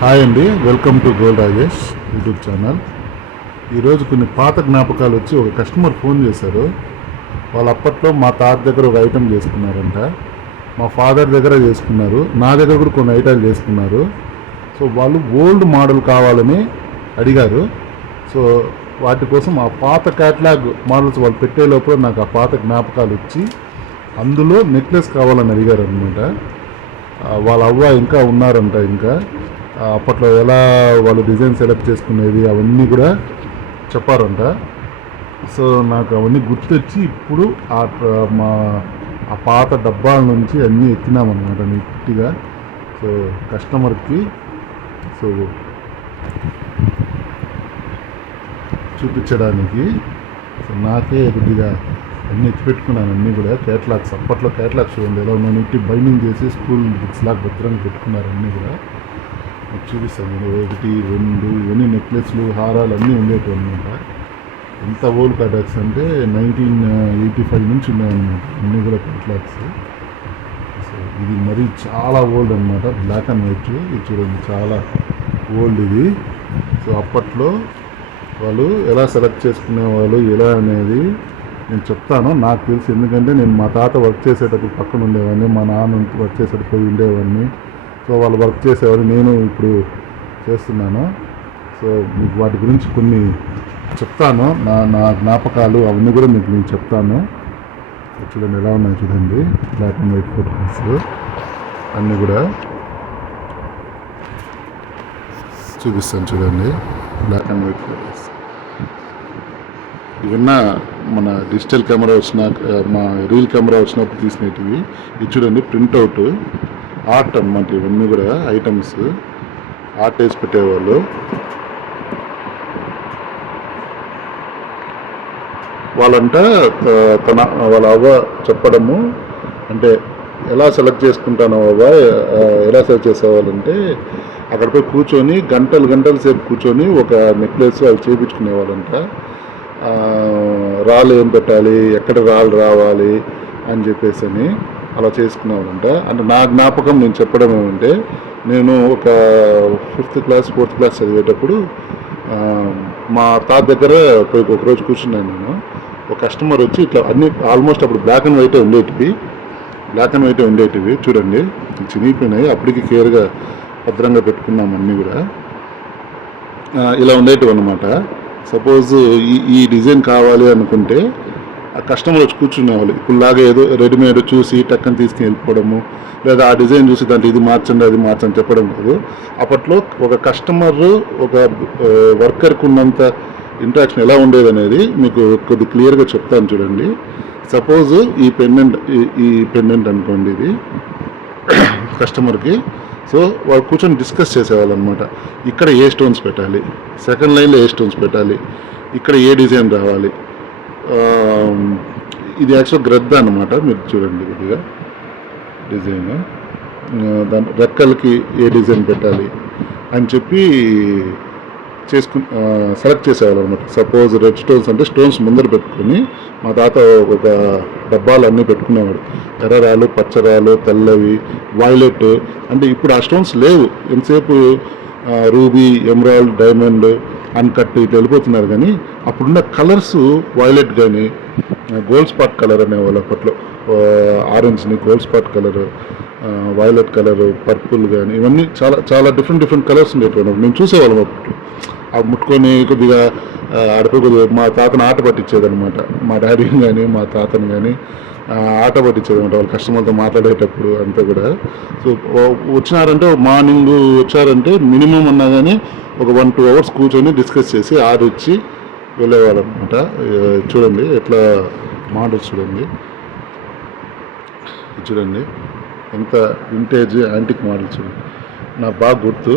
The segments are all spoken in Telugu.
హాయ్ అండి welcome to gold Rajesh YouTube channel. ఈరోజు కొన్ని పాత జ్ఞాపకాలు వచ్చి ఒక కస్టమర్ ఫోన్ చేశారు. వాళ్ళు అప్పట్లో మా తాత దగ్గర ఒక ఐటెం చేసుకున్నారంట. మా ఫాదర్ దగ్గర చేసుకున్నారు. నా దగ్గర కూడా కొన్ని ఐటాలు చేసుకున్నారు. సో వాళ్ళు ఓల్డ్ మోడల్ కావాలని అడిగారు. సో వాటి కోసం ఆ పాత క్యాట్లాగ్ మోడల్స్ వాళ్ళు పెట్టే లోపల నాకు ఆ పాత జ్ఞాపకాలు వచ్చి అందులో నెక్లెస్ కావాలని అడిగారు అనమాట వాళ్ళ అవ్వ ఇంకా ఉన్నారంట ఇంకా. అప్పట్లో ఎలా వాళ్ళు డిజైన్ సెలెక్ట్ చేసుకునేది అవన్నీ కూడా చెప్పారంట. సో నాకు అవన్నీ గుర్తొచ్చి ఇప్పుడు ఆ మా ఆ పాత డబ్బాల నుంచి అన్నీ ఎక్కినామన్నమాట నీట్గా. సో కస్టమర్కి సో చూపించడానికి. సో నాకే కొద్దిగా అన్నీ ఎత్తిపెట్టుకున్నాను అన్నీ కూడా క్యాట్లాగ్స్ అప్పట్లో క్యాట్లాగ్స్ చూడండి ఎలా ఉన్నాను ఇట్టి బైండింగ్ చేసి స్కూల్ బుక్స్ లాగా భద్రంగా పెట్టుకున్నారు అన్నీ కూడా. చూపిస్తాను నేను. ఒకటి రెండు ఇవన్నీ నెక్లెస్లు హారాలు అన్నీ ఉండేవి అనమాట ఎంత ఓల్డ్ కటాక్స్ అంటే నైన్టీన్ ఎయిటీ ఫైవ్ నుంచి ఉన్నాయన్నమాట. అన్నీ కూడా కట్లాక్స్ సో ఇది మరీ చాలా ఓల్డ్ అనమాట బ్లాక్ అండ్ వైట్. ఇది చూడండి చాలా ఓల్డ్ ఇది. సో అప్పట్లో వాళ్ళు ఎలా సెలెక్ట్ చేసుకునేవాళ్ళు ఎలా అనేది నేను చెప్తాను. నాకు తెలుసు. ఎందుకంటే నేను మా తాత వర్క్ చేసేటప్పుడు పక్కన ఉండేవాడిని మా నాన్న వర్క్ చేసేటప్పుడు పోయి ఉండేవాడిని. సో వాళ్ళు వర్క్ చేసేవారు నేను ఇప్పుడు చేస్తున్నాను. సో మీకు వాటి గురించి కొన్ని చెప్తాను. నా నా జ్ఞాపకాలు అవన్నీ కూడా మీకు నేను చెప్తాను. చూడండి ఎలా ఉన్నాయి చూడండి. బ్లాక్ అండ్ వైట్ ఫోటోస్ అన్నీ కూడా చూపిస్తాను చూడండి. బ్లాక్ అండ్ వైట్ ఫోటోస్ ఇవన్నా మన డిజిటల్ కెమెరా వచ్చిన మా రీల్ కెమెరా వచ్చినప్పుడు తీసినవి. ఇది చూడండి ప్రింట్అవుట్ ఆర్ట్ అనమాట ఇవన్నీ కూడా ఐటమ్స్ ఆర్ట్ వేసి పెట్టేవాళ్ళు. వాళ్ళంట త- తన వాళ్ళ అవ్వ చెప్పడము అంటే ఎలా సెలెక్ట్ చేసుకుంటాను అవ్వ ఎలా సెలెక్ట్ చేసేవాళ్ళంటే అక్కడ పోయి కూర్చొని గంటలు గంటల సేపు కూర్చొని ఒక నెక్లెస్ అవి చేయించుకునేవాళ్ళంట రాళ్ళు ఏం పెట్టాలి ఎక్కడ రాళ్ళు రావాలి అని చెప్పేసి అని అలా చేసుకునేవాళ్ళంట అంటే నా జ్ఞాపకం నేను చెప్పడం ఏమంటే నేను ఒక ఫిఫ్త్ క్లాస్ ఫోర్త్ క్లాస్ చదివేటప్పుడు మా తాత దగ్గర ఒకరోజు కూర్చున్నాను నేను. ఒక కస్టమర్ వచ్చి ఇట్లా అన్ని ఆల్మోస్ట్ అప్పుడు బ్లాక్ అండ్ వైటే ఉండేటివి. బ్లాక్ అండ్ వైటే ఉండేటివి చూడండి. చినిగిపోయినాయి. అప్పటికి కేర్గా భద్రంగా పెట్టుకున్నాం అన్నీ కూడా. ఇలా ఉండేటివి అనమాట సపోజ్ ఈ ఈ డిజైన్ కావాలి అనుకుంటే ఆ కస్టమర్ వచ్చి కూర్చునేవాళ్ళు ఇప్పుడులాగా ఏదో రెడీమేడ్ చూసి టక్కని తీసుకుని వెళ్ళిపోవడము లేదా ఆ డిజైన్ చూసి దాంట్లో ఇది మార్చండి అది మార్చండి చెప్పడం కాదు. అప్పట్లో ఒక కస్టమర్ ఒక వర్కర్కి ఉన్నంత ఇంట్రాక్షన్ ఎలా ఉండేది అనేది మీకు కొద్ది క్లియర్గా చెప్తాను చూడండి. సపోజ్ ఈ పెండెంట్ ఈ పెండెంట్ అనుకోండి ఇది కస్టమర్కి. సో వాళ్ళు కూర్చొని డిస్కస్ చేసేవాళ్ళు అనమాట ఇక్కడ ఏ స్టోన్స్ పెట్టాలి? సెకండ్ లైన్లో ఏ స్టోన్స్ పెట్టాలి? ఇక్కడ ఏ డిజైన్ రావాలి? ఇది యాక్చువల్ గ్రద్ద అనమాట మీరు చూడండి కొద్దిగా డిజైన్ దాని రెక్కలకి ఏ డిజైన్ పెట్టాలి అని చెప్పి చేసుకు సెలెక్ట్ చేసేవాళ్ళు అనమాట సపోజ్ రెడ్ స్టోన్స్ అంటే స్టోన్స్ ముందర పెట్టుకుని మా తాత ఒక డబ్బాలు అన్నీ పెట్టుకునేవాడు ఎర్రరాలు పచ్చరాలు తెల్లవి వైలెట్ అంటే ఇప్పుడు ఆ స్టోన్స్ లేవు. ఎంతసేపు రూబీ ఎమరాల్డ్ డైమండ్ అన్కట్ ఇట్లా వెళ్ళిపోతున్నారు కానీ అప్పుడున్న కలర్స్ వైలెట్ కానీ గోల్డ్ స్పాట్ కలర్ అనేవాళ్ళు అప్పట్లో ఆరెంజ్ని Gold Spot colour violet colour purple కానీ ఇవన్నీ చాలా చాలా డిఫరెంట్ డిఫరెంట్ కలర్స్ ఉండేటువంటి మేము చూసేవాళ్ళం అప్పుడు. అవి ముట్టుకొని కొద్దిగా ఆ, కొద్దిగా మా తాతను ఆట పట్టించేదనమాట మా డాడీని కానీ మా తాతను కానీ. ఆట పట్టించేదన్నమాట వాళ్ళ కస్టమర్తో మాట్లాడేటప్పుడు అంతా కూడా. సో వచ్చినారంటే మార్నింగ్ వచ్చారంటే మినిమం అన్నా కానీ ఒక వన్ టూ అవర్స్ కూర్చొని డిస్కస్ చేసి ఆడిచ్చి వెళ్ళేవాళ్ళు అనమాట చూడండి ఎట్లా మోడల్ చూడండి. చూడండి ఎంత వింటేజ్ యాంటిక్ మోడల్ చూడండి. నాకు బాగా గుర్తు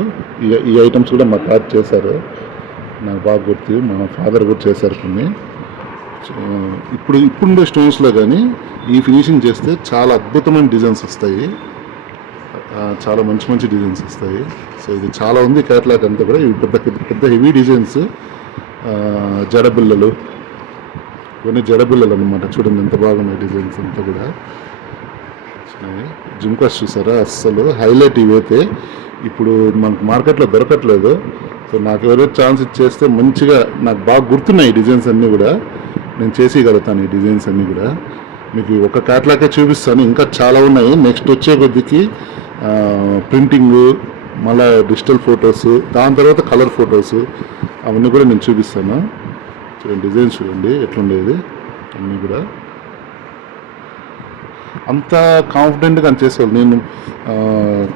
ఈ ఈ ఐటమ్స్ కూడా మా తాత చేశారు. నాకు బాగా గుర్తు మా ఫాదర్ కూడా చేశారు కొన్ని. ఇప్పుడు ఇప్పుడుండే స్టోన్స్లో కానీ ఈ ఫినిషింగ్ చేస్తే చాలా అద్భుతమైన డిజైన్స్ వస్తాయి. చాలా మంచి మంచి డిజైన్స్ వస్తాయి. సో ఇది చాలా ఉంది కేటలాగ్ అంతా కూడా. ఇవి పెద్ద పెద్ద- పెద్ద హెవీ డిజైన్స్. జడబిల్లలు ఇవన్నీ జడబిల్లలు అనమాట చూడండి ఎంత బాగున్నాయి డిజైన్స్ అంతా కూడా. సో చూసారా? అస్సలు హైలైట్ ఇవైతే. ఇప్పుడు మనకు మార్కెట్లో దొరకట్లేదు. సో నాకు ఎవరైతే ఛాన్స్ ఇచ్చేస్తే మంచిగా నాకు బాగా గుర్తున్నాయి డిజైన్స్ అన్నీ కూడా. నేను చేసేయగలుగుతాను ఈ డిజైన్స్ అన్నీ కూడా. మీకు ఒక క్యాట్లాగే చూపిస్తాను. ఇంకా చాలా ఉన్నాయి. నెక్స్ట్ వచ్చే కొద్దికి ప్రింటింగ్ మళ్ళీ డిజిటల్ ఫొటోస్ దాని తర్వాత కలర్ ఫొటోస్ అవన్నీ కూడా నేను చూపిస్తాను. చూడండి డిజైన్స్ చూడండి ఎట్లుండేది అన్నీ కూడా. అంత కాన్ఫిడెంట్గా అని చేసేవాళ్ళు. నేను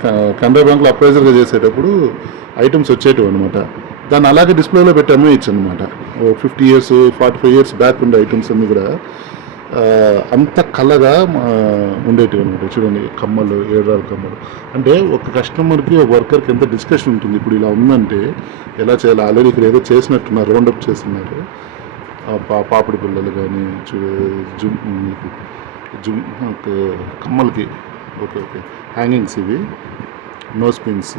క- కెనరా బ్యాంక్లో అప్రైజర్గా చేసేటప్పుడు ఐటమ్స్ వచ్చేటివి అనమాట దాన్ని అలాగే డిస్ప్లేలో పెట్టి అమ్మేయచ్చు అనమాట ఓ fifty years forty five years back ఉండే ఐటమ్స్ అన్నీ కూడా. అంత కలగా ఉండేటివి అనమాట చూడండి కమ్మలు ఏడాలు కమ్మలు. అంటే ఒక కస్టమర్కి ఒక వర్కర్కి ఎంత డిస్కషన్ ఉంటుంది? ఇప్పుడు ఇలా ఉందంటే ఎలా చేయాలి? ఆల్రెడీ ఇక్కడ ఏదో చేసినట్టున్నారు రౌండప్ చేస్తున్నారు. పా- పాపిడి పిల్లలు కానీ చూ జుమ్ జుమ్ కమ్మలకి ఓకే ఓకే. హ్యాంగింగ్స్ ఇవి. నోస్ పిన్స్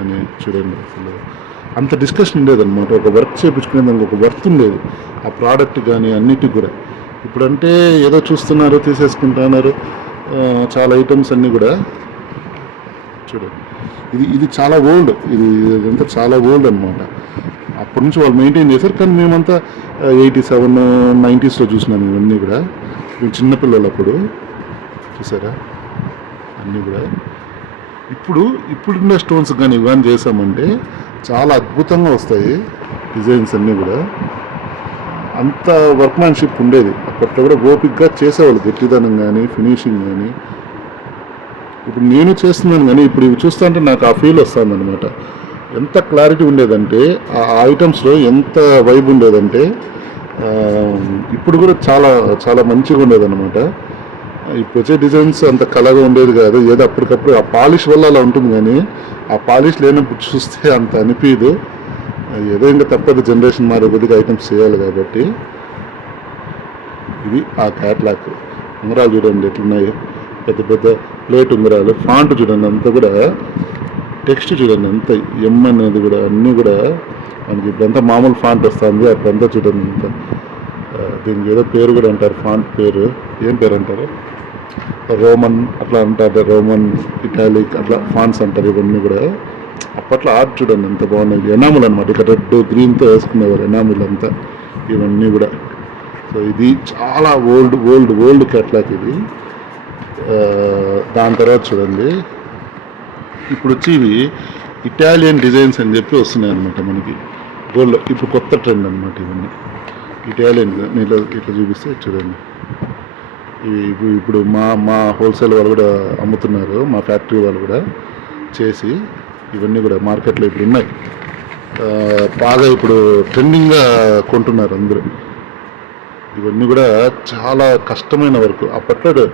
అని చూడండి అసలు. అంత డిస్కషన్ లేదనమాట ఒక వర్క్ చేయించుకునే దానికి ఒక వర్త్ ఉండేది. ఆ ప్రోడక్ట్ కానీ అన్నిటికి కూడా. ఇప్పుడంటే ఏదో చూస్తున్నారు తీసేసుకుంటున్నారు. చాలా ఐటమ్స్ అన్నీ కూడా చూడండి. ఇది ఇది చాలా ఓల్డ్ ఇది ఇదంతా చాలా ఓల్డ్ అనమాట అప్పటి నుంచి వాళ్ళు మెయింటైన్ చేశారు. కానీ మేమంతా ఎయిటీ సెవెన్ నైంటీస్లో చూసినాము ఇవన్నీ కూడా. మేము చిన్నపిల్లలు అప్పుడు చూసారా? అన్నీ కూడా. ఇప్పుడు ఇప్పుడున్న స్టోన్స్ కానీ ఇవన్నీ చేసామంటే చాలా అద్భుతంగా వస్తాయి డిజైన్స్ అన్నీ కూడా. అంత వర్క్మ్యాన్షిప్ ఉండేది. అప్పట్లో కూడా ఓపిక్గా చేసేవాళ్ళు గట్టిదనం కానీ ఫినిషింగ్ కానీ ఇప్పుడు నేను చేస్తున్నాను కానీ ఇప్పుడు ఇవి చూస్తుంటే నాకు ఆ ఫీల్ వస్తుంది అనమాట ఎంత క్లారిటీ ఉండేదంటే ఆ ఐటమ్స్లో ఎంత వైబ్ ఉండేదంటే ఇప్పుడు కూడా చాలా చాలా మంచిగా ఉండేదన్నమాట. ఇప్పుడు వచ్చే డిజైన్స్ అంత కలగా ఉండేది కాదు. ఏదో అప్పటికప్పుడు ఆ పాలిష్ వల్ల అలా ఉంటుంది కానీ ఆ పాలిష్ లేనప్పుడు చూస్తే అంత అనిపించదు ఏదో ఇంకా తప్పదు జనరేషన్ మారే కొద్దిగా ఐటమ్స్ చేయాలి కాబట్టి. ఇది ఆ క్యాట్లాక్ ఉంగరాలు చూడండి ఎట్లున్నాయి. పెద్ద పెద్ద ప్లేట్ ఉంగరాలు ఫాంట్ చూడండి అంతా కూడా. టెక్స్ట్ చూడండి అంత. ఎమ్ అనేది కూడా అన్నీ కూడా మనకి ఇప్పుడంతా మామూలు ఫాంట్ వస్తుంది. అప్పుడంతా చూడండి అంత. దీనికి ఏదో పేరు కూడా అంటారు ఫాంట్ పేరు. ఏం పేరు అంటారు? రోమన్ అట్లా అంటారు రోమన్ ఇటాలిక్ అట్లా ఫాన్స్ అంటారు ఇవన్నీ కూడా. అప్పట్లో ఆర్ట్ చూడండి ఎంత బాగున్నాయి. ఎనాముల్ అనమాట ఇక్కడ రెడ్ గ్రీన్తో వేసుకునేవారు ఎనాముల్ అంతా. ఇవన్నీ కూడా. సో ఇది చాలా ఓల్డ్ ఓల్డ్ ఓల్డ్ క్యాట్లాక్ ఇది. దాని తర్వాత చూడండి. ఇప్పుడు వచ్చి ఇవి ఇటాలియన్ డిజైన్స్ అని చెప్పి వస్తున్నాయి అనమాట మనకి. గోల్డ్ ఇప్పుడు కొత్త ట్రెండ్ అనమాట ఇవన్నీ. ఇటాలియన్ ఇట్లా ఇట్లా చూపిస్తే చూడండి. ఇప్పుడు- మా మా హోల్సేల్ వాళ్ళు కూడా అమ్ముతున్నారు మా ఫ్యాక్టరీ వాళ్ళు కూడా చేసి ఇవన్నీ కూడా మార్కెట్లో ఇప్పుడు ఉన్నాయి. బాగా ఇప్పుడు ట్రెండింగ్గా కొంటున్నారు అందరూ. ఇవన్నీ కూడా చాలా కష్టమైన వర్క్. అప్పట్లో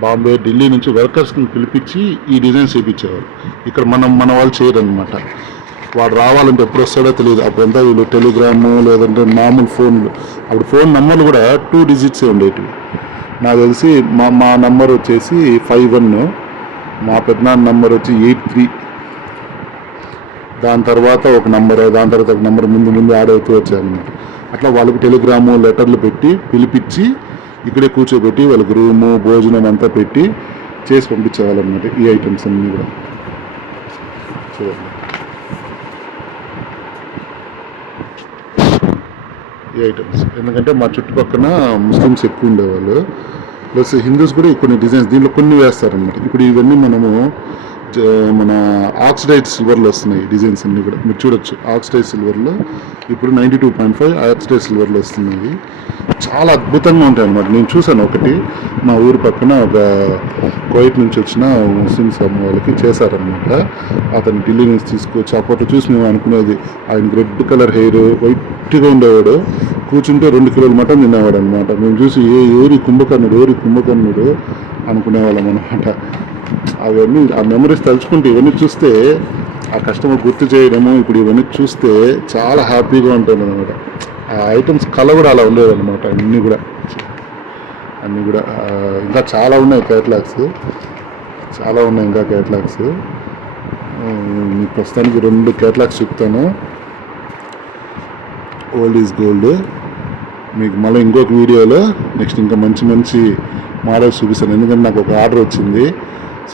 బాంబే ఢిల్లీ నుంచి వర్కర్స్ని పిలిపించి ఈ డిజైన్స్ చేయించేవారు ఇక్కడ మనం మన వాళ్ళు చేయరనమాట వాడు రావాలంటే ఎప్పుడు వస్తాడో తెలియదు. అప్పుడంతా వీళ్ళు టెలిగ్రాము లేదంటే మామూలు ఫోన్లు అప్పుడు ఫోన్ నెంబర్లు కూడా టూ డిజిట్సే ఉండేటివి. నాకు తెలిసి మా మా నంబర్ వచ్చేసి ఫైవ్ వన్ మా పెద్దనాన్న నంబర్ వచ్చి ఎయిట్ త్రీ దాని తర్వాత ఒక నంబర్ దాని తర్వాత ఒక నంబర్ ముందు ముందు యాడ్ అవుతూ వచ్చాయన్నమాట అట్లా వాళ్ళకి టెలిగ్రాము లెటర్లు పెట్టి పిలిపించి ఇక్కడే కూర్చోబెట్టి వాళ్ళకి రూము భోజనం అంతా పెట్టి చేసి పంపించేవాళ్ళన్నమాట ఈ ఐటమ్స్ అన్నీ కూడా. చూడండి. ఈ ఐటమ్స్ ఎందుకంటే మా చుట్టుపక్కల ముస్లిమ్స్ ఎక్కువ ఉండేవాళ్ళు. ప్లస్ హిందూస్ కూడా కొన్ని డిజైన్స్ దీంట్లో కొన్ని వేస్తారనమాట ఇప్పుడు ఇవన్నీ మనము Uh, మన ఆక్సిడైడ్ సిల్వర్లో వస్తున్నాయి డిజైన్స్ అన్నీ కూడా. మీరు చూడొచ్చు. ఆక్సిడైడ్ సిల్వర్లో ఇప్పుడు ninety two point five oxidised సిల్వర్లో వస్తున్నాయి. చాలా అద్భుతంగా ఉంటాయి అన్నమాట. నేను చూశాను ఒకటి. మా ఊరు పక్కన ఒక కోయిట్ నుంచి వచ్చిన ముస్లిమ్స్ అమ్మ వాళ్ళకి చేశారనమాట అతను ఢిల్లీ నుంచి తీసుకొచ్చి అప్పట్లో చూసి మేము అనుకునేది ఆయన రెడ్ కలర్ హెయిర్ వైట్గా ఉండేవాడు. కూర్చుంటే రెండు కిలోల మటన్ తినేవాడు అనమాట మేము చూసి ఏ ఎవరి కుంభకర్ణుడు ఎవరి కుంభకర్ణుడు అనుకునేవాళ్ళం అనమాట అవన్నీ ఆ మెమరీస్ తలుచుకుంటే ఇవన్నీ చూస్తే ఆ కస్టమర్ గుర్తు చేయడము ఇప్పుడు ఇవన్నీ చూస్తే చాలా హ్యాపీగా ఉంటుంది అనమాట ఆ ఐటమ్స్ కల కూడా అలా ఉండేదన్నమాట అన్నీ కూడా. అన్నీ కూడా ఇంకా చాలా ఉన్నాయి క్యాట్లాగ్స్ చాలా ఉన్నాయి ఇంకా క్యాట్లాగ్స్ ప్రస్తుతానికి రెండు క్యాట్లాగ్స్ చెప్తాను. ఓల్డ్ ఈజ్ గోల్డ్ మీకు మళ్ళీ ఇంకొక వీడియోలో నెక్స్ట్ ఇంకా మంచి మంచి మోడల్స్ చూపిస్తాను. ఎందుకంటే నాకు ఒక ఆర్డర్ వచ్చింది.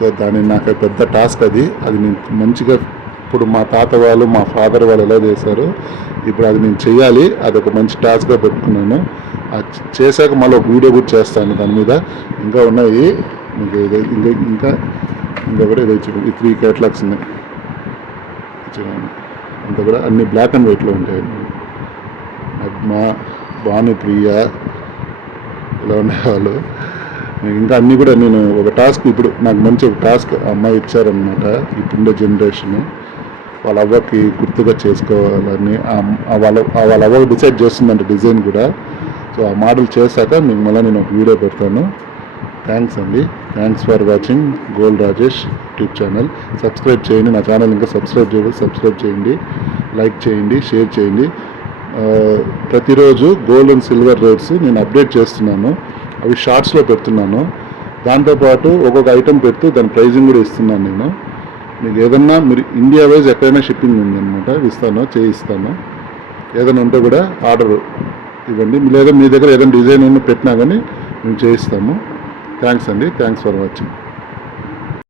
సో దాని నాకు పెద్ద టాస్క్ అది. అది నేను మంచిగా ఇప్పుడు మా తాత వాళ్ళు మా ఫాదర్ వాళ్ళు ఎలా చేశారు ఇప్పుడు అది నేను చేయాలి అది ఒక మంచి టాస్క్గా పెట్టుకున్నాను. అది చేశాక మళ్ళీ ఒక వీడియో కూడా చేస్తాను దాని మీద. ఇంకా ఉన్నాయి. ఇది- ఇంకా ఇంకా ఇంకా కూడా ఇది చూడు ఈ త్రీ కేటలాగ్స్ ఉన్నాయి. చూడండి. అంతా కూడా అన్ని బ్లాక్ అండ్ వైట్లో ఉంటాయి. పద్మ భానుప్రియ ఇలా ఉండేవాళ్ళు ఇంకా అన్నీ కూడా నేను ఒక టాస్క్ ఇప్పుడు నాకు మంచి ఒక టాస్క్ అమ్మాయి ఇచ్చారనమాట ఇప్పుడుండే జనరేషన్. వాళ్ళ అవ్వకి గుర్తుగా చేసుకోవాలని వాళ్ళ వాళ్ళ అవ్వ డిసైడ్ చేస్తుందంట డిజైన్ కూడా. సో ఆ మోడల్ చేశాక మీకు మళ్ళీ నేను ఒక వీడియో పెడతాను. థ్యాంక్స్ అండి. Thanks for watching gold Rajesh YouTube channel subscribe చేయండి. నా ఛానల్ ఇంకా సబ్స్క్రైబ్ చేయండి సబ్స్క్రైబ్ చేయండి. లైక్ చేయండి. షేర్ చేయండి. ప్రతిరోజు గోల్డ్ అండ్ సిల్వర్ రేట్స్ నేను అప్డేట్ చేస్తున్నాను. అవి షార్ట్స్లో పెడుతున్నాను. దాంతోపాటు ఒక్కొక్క ఐటెం పెడుతూ దాని ప్రైజింగ్ కూడా ఇస్తున్నాను నేను. మీకు ఏదన్నా మీరు ఇండియా వైజ్ ఎక్కడైనా షిప్పింగ్ ఉందన్నమాట ఇస్తాను చేయిస్తాను. ఏదైనా ఉంటే కూడా ఆర్డర్ ఇవ్వండి. లేదా మీ దగ్గర ఏదైనా డిజైన్ ఉన్న పెట్టినా కానీ మేము చేయిస్తాము. థ్యాంక్స్ అండి. Thanks for watching